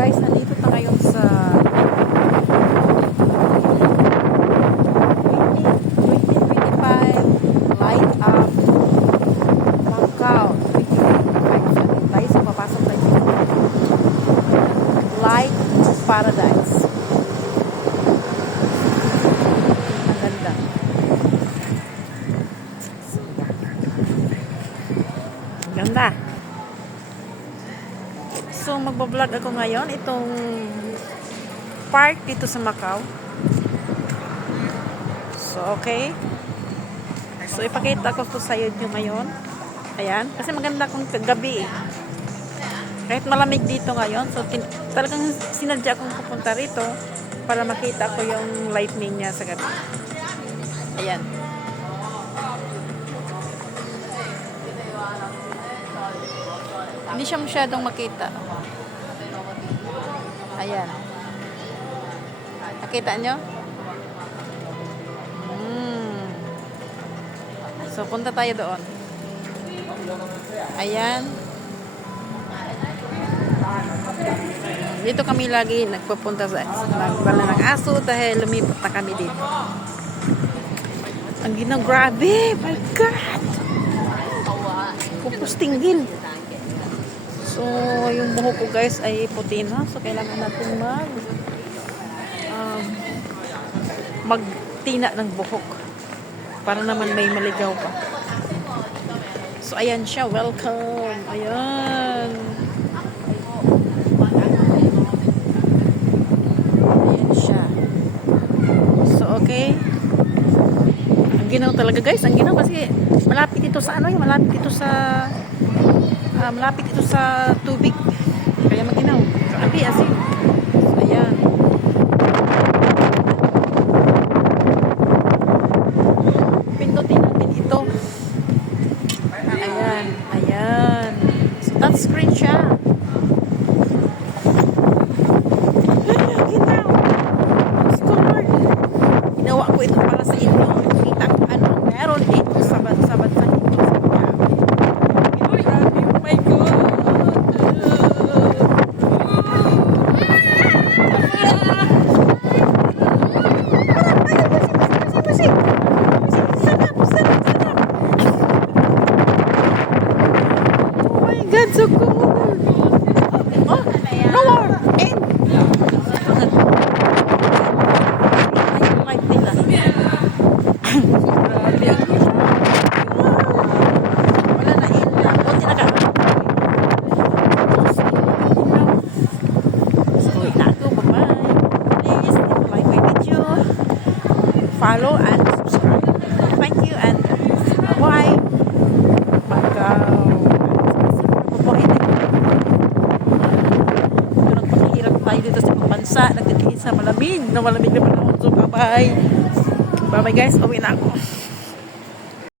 guys, nandito na ngayon sa 2025 Light Up Macau 2025. So, tayo sa papasok tayo dito. Light Paradise. Ang ganda. Ang ganda. So, magbablog ako ngayon itong park dito sa Macau. So, okay. So, ipakita ko to sa inyo ngayon. Ayan. Kasi maganda kung gabi eh. Kahit malamig dito ngayon. So, talagang sinadya kong pupunta rito para makita ko yung lightning niya sa gabi. Ayan. Hindi siya masyadong makita. Ayan. Nakita nyo? So, punta tayo doon. Ayan. Dito kami lagi nagpupunta sa nagbala ng aso dahil lumipat na kami dito. Ang ginaw, grabe! My God! Pupustinggin. So, yung buhok ko guys ay puti na. So, kailangan natin magtina ng buhok para naman may maligaw pa. So, ayan siya. Welcome. Ayan. Ayan siya. So, okay. Ang ginaw talaga guys. Ang ginaw kasi malapit ito sa ano yung malapit ito sa tubig. Kaya maginaw. Grabe, asin. So, ayan. Pindutin natin ito. Ayan. Ayan. So, touchscreen siya. Ayan, ginaw. Scholar. Ginawa ko ito para sa inyo. Kita ko ano. Meron dito sabat-sabat sa ito. God, so cool. Oh, no more. In. Light nila. Grabe. Wala na in. Kunti na ka. So, ina ako. Bye-bye. Please, if you like my video, follow and subscribe. Thank you and bye-bye. Macau. Dito sa bansa, nagtitingin sa malamig na panahon. So, bye-bye. Bye-bye guys, uwi na ako.